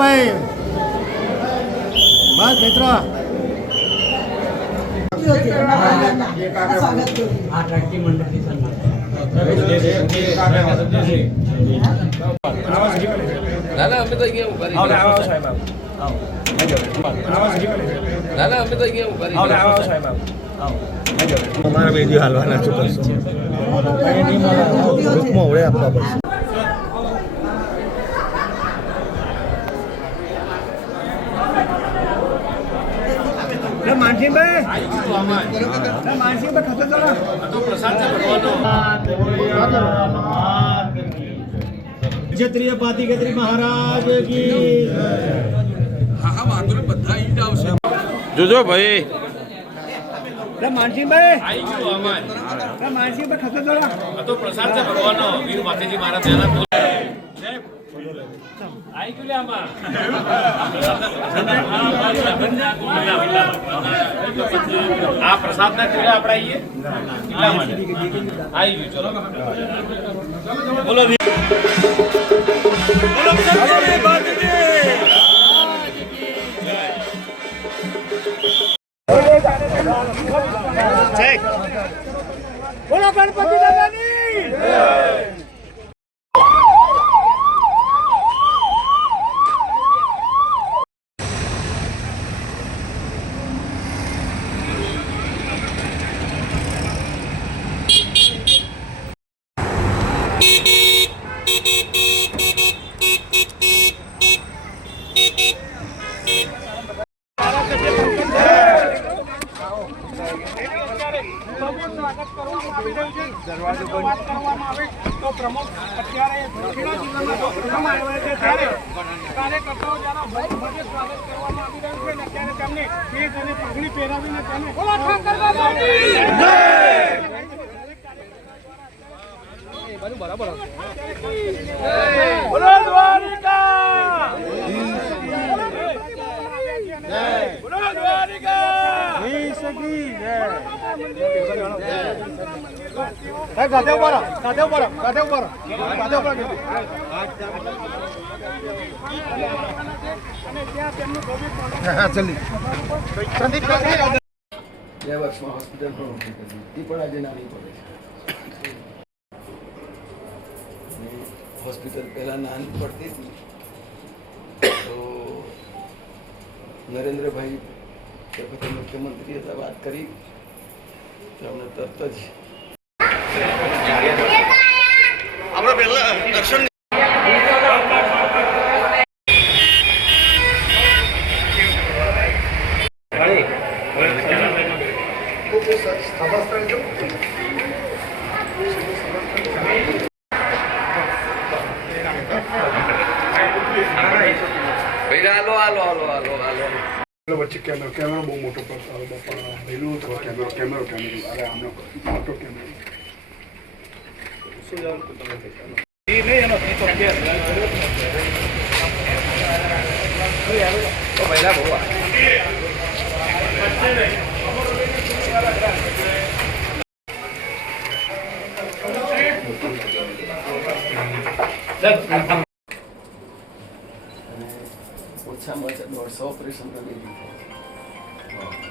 ભાઈ બસ મિત્ર આ ટ્રસ્ટી મંડળની સન્માન ના ના અમે તો અહીંયા ઊભા રહી ગયા. ના ના અમે તો અહીંયા ઊભા રહી ગયા. અમારા વીડિયો હાલવાના શું કરશું ગ્રુપમાં વળે આપવા પડશે ક્ષત્રિય પાતી ગત્રી મહારાજ કી હા વાંધો ને બધા ઈટ આવશે જોજો ભાઈ માનસિંહભાઈ માનસિંહભાઈ ખતો તો પ્રસાદ છે ભગવાનનો. વીર માતાજી ત્યાંના આ પ્રસાદ ના ટીલા આપણે આવીએ આવી ગયું ચલો. બોલો ગાધે ઉપર ગાધે ઉપર ગાધે ઉપર ગાધે ઉપર હા પણ કરી એ પણ આજે નાની પડે છે હોસ્પિટલ પહેલાં નાની પડતી હતી. તો નરેન્દ્રભાઈ તે વખતે મુખ્યમંત્રી હતા, વાત કરી. તો અમને તરત જ હાલો હાલો હાલો હાલો હાલો. વચ્ચે કેમેરો કેમેરો બહુ મોટો પડતો બાપા પહેલું તો કેમેરો કેમેરો કેમેરો અરે આમનો મોટો કેમેરો અને ઓછામાં ઓછા દોઢસો ઓપરેશન કરી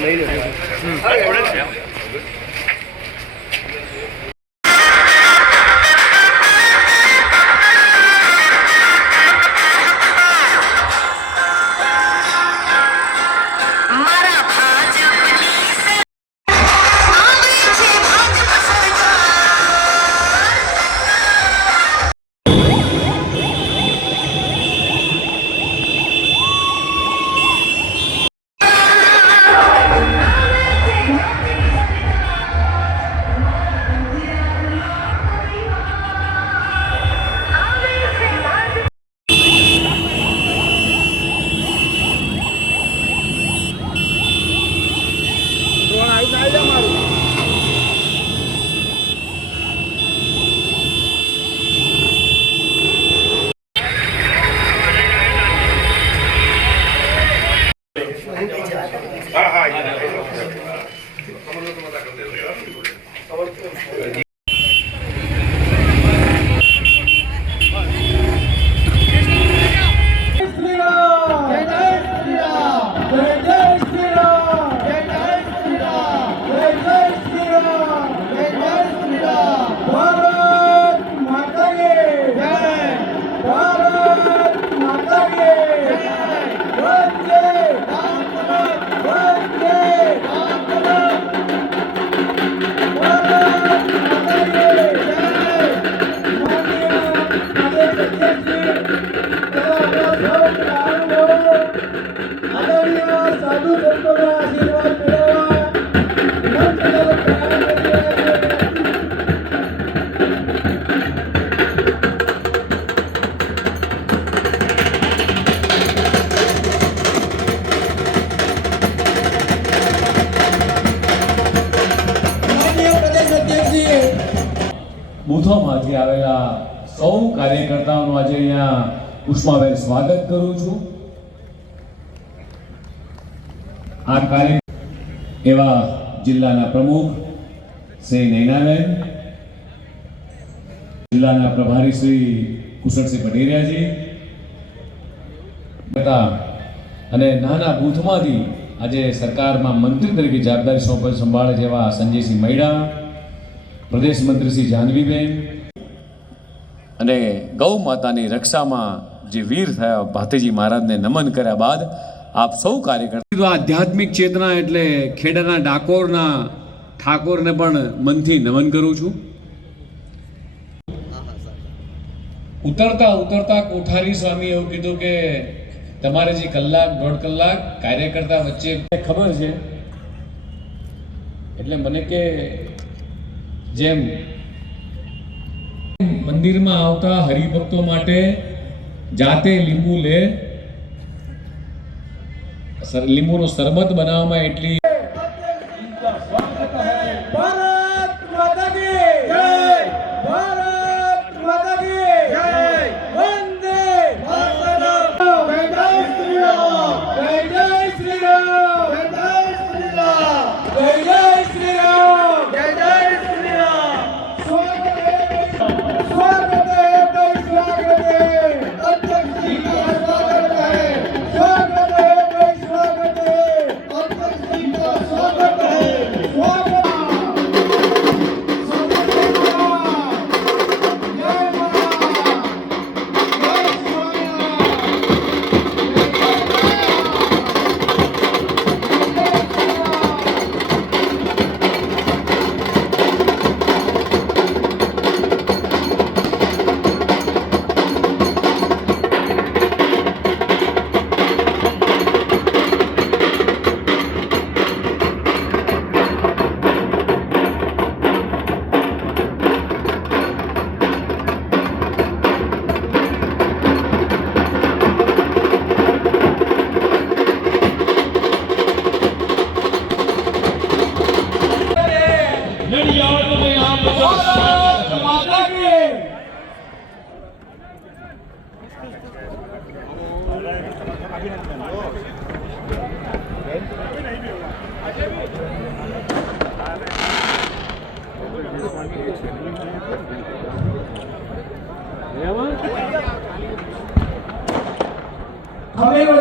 લઈ લે સૌ કાર્યકર્તાઓનું આજે અહીંયા ઉષ્માબેન સ્વાગત કરું છું. આ કાર્ય એવા જિલ્લાના પ્રમુખ શ્રી નૈનાબેન, જિલ્લાના પ્રભારી શ્રી કુશળસિંહ પટેરિયાજી હતા. અને નાના બૂથમાંથી આજે સરકારમાં મંત્રી તરીકે જવાબદારી સોંપ- સંભાળે જેવા સંજયસિંહ મૈડા, પ્રદેશ મંત્રી શ્રી જાહ્નવીબેન અને ગૌ માતાની રક્ષામાં જે વીર થયા ભાતીજી મહારાજને નમન કર્યા બાદ આપ સૌ કાર્યકર્તા આધ્યાત્મિક ચેતના એટલે ખેડાના ડાકોરના ઠાકોરને પણ મનથી નમન કરું છું. ઉતરતા ઉતરતા કોઠારી સ્વામી એવું કીધું કે તમારે જે કલાક દોઢ કલાક કાર્યકર્તા વચ્ચે ખબર છે. એટલે મને કે જેમ મંદિરમાં આવતા હરિભક્તો માટે જાતે લીંબુ લે. લીંબુનો શરબત બનાવવામાં એટલી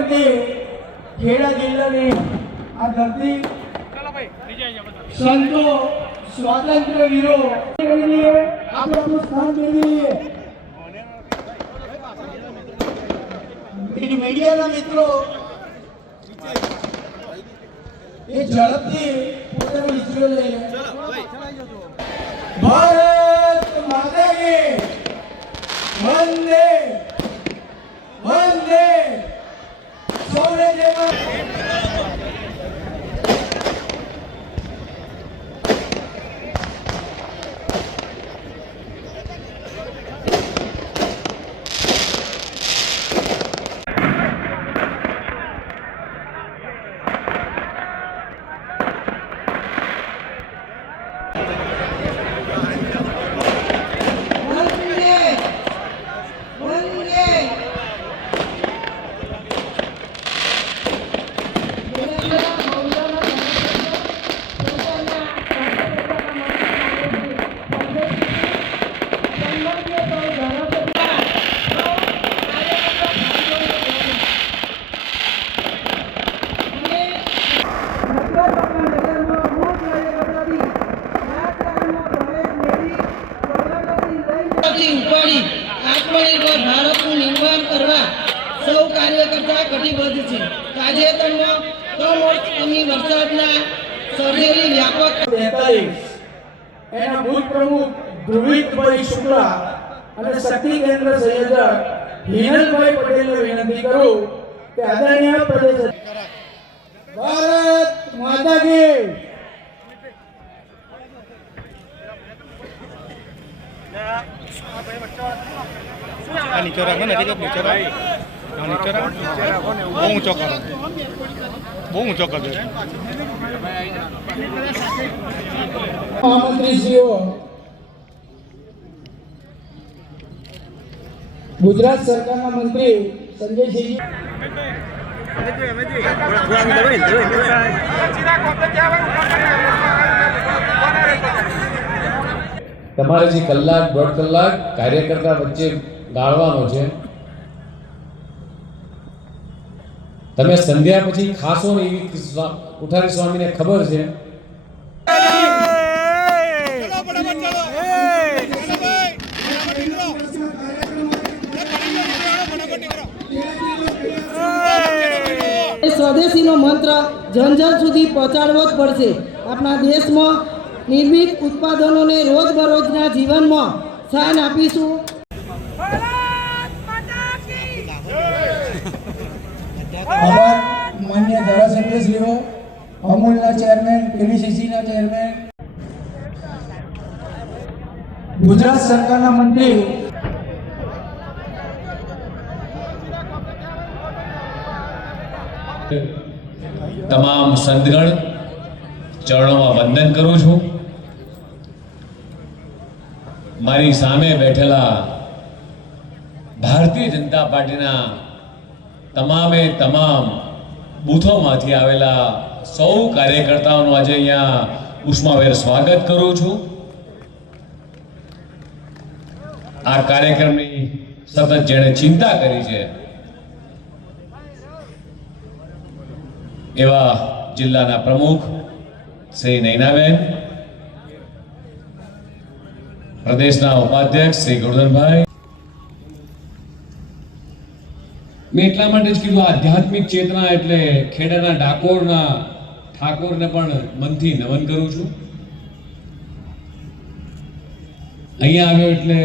ખેડા જિલ્લાની આ ધરતી સંતો સ્વાતંત્ર્ય વીરો આપણે સ્થાન મેળવી મીડિયાના મિત્રો એ ઝડપથી પોતાનો ઇસરો લઈ લે ભારત માતા વંદે થી ઉપાડી આત્મનિર્ભર ભારતનું નિર્માણ કરવા સૌ કાર્યકર્તા કટિબદ્ધ છે. તાજેતરમાં કમોસમી વરસાદના સર્જેલી વ્યાપક એના ભૂત પ્રમુખ ધ્રુવિતભાઈ શુક્લા અને શક્તિ કેન્દ્ર સંયોજક હિનલભાઈ પટેલને વિનંતી કરું કે આદરણીય પ્રદેશ ભારત માતા કી નીચે રાખો ને નીચે નીચે રાખો. નીચે રાખો. બહુ ઊંચો કરો. બહુ ઊંચો કરજો ગુજરાત સરકારના મંત્રી સંજયસિંહ તમારે જે કલાક, દોઢ કલાક કાર્યકર્તા વચ્ચે ગાળવાનો છે, તમે સંધ્યા પછી ખાસો ને એવી સ્વા- સ્વામીને ખબર છે? સ્વદેશીનો મંત્ર જન જન સુધી પહોંચાડવો જ પડશે. આપણા દેશમાં નિર્મિત ઉત્પાદનોને રોજબરોજના જીવનમાં સ્થાન આપીશું. આભાર. માન્ય ધારાસભ્યશ્રીઓ અમૂલના ચેરમેન પીવીસીસીના ચેરમેન ગુજરાત સરકારના મંત્રી તમામ સંતગણ ચરણોમાં વંદન કરું છું. મારી સામે બેઠેલા ભારતીય જનતા પાર્ટીના તમામે તમામ બૂથોમાંથી આવેલા સૌ કાર્યકર્તાઓનું આજે અહીંયા ઉષ્માભેર સ્વાગત કરું છું. આ કાર્યક્રમની સતત જેણે ચિંતા કરી છે, એવા જિલ્લાના પ્રમુખ શ્રી નૈનાબેન પ્રદેશના ઉપાધ્યક્ષ શ્રી ગોરધનભાઈ. મેં એટલા માટે જ કીધું આધ્યાત્મિક ચેતના એટલે ખેડાના ડાકોરના ઠાકોરને પણ મનથી નમન કરું છું. અહીંયા આવ્યો એટલે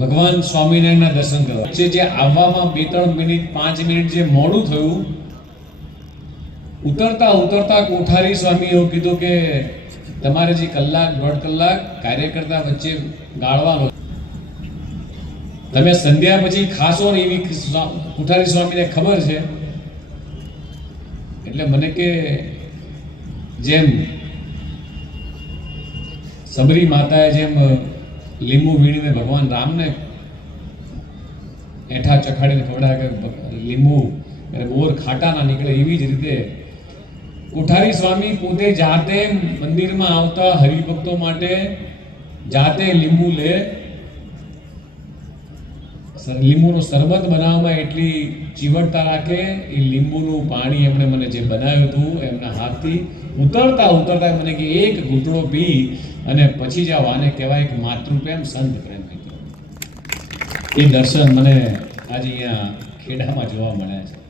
ભગવાન સ્વામિનારાયણના દર્શન કરવા. છે જે આવવામાં બે ત્રણ મિનિટ, પાંચ મિનિટ જે મોડું થયું, ઉતરતા ઉતરતા કોઠારી સ્વામી એવું કીધું કે તમારે જે કલાક, દોઢ કલાક કાર્યકર્તા વચ્ચે ગાળવાનો. તમે સંધ્યા પછી ખાશો ને એવી કોઠારી સ્વામીને ખબર છે? એટલે મને કે જેમ સબરી માતાએ જેમ લીંબુ વીણીને ભગવાન રામને એઠા ચખાડીને ખવડાવ્યા કે લીંબુ અને બોર ખાટા ના નીકળે એવી જ રીતે કોઠારી સ્વામી પોતે જાતે મંદિરમાં આવતા હરિભક્તો માટે જાતે લીંબુ લે. લીંબુનો શરબત બનાવવામાં એટલી ચીવટતા રાખે, એ લીંબુનું પાણી એમણે મને જે બનાવ્યું હતું, એમના હાથથી ઉતરતા ઉતરતા મને કે એક ઘૂંટડો પી અને પછી જાઓ, આને કહેવાય કે માતૃપ્રેમ, સંત પ્રેમ એ દર્શન મને આજે અહીંયા ખેડામાં જોવા મળ્યા છે.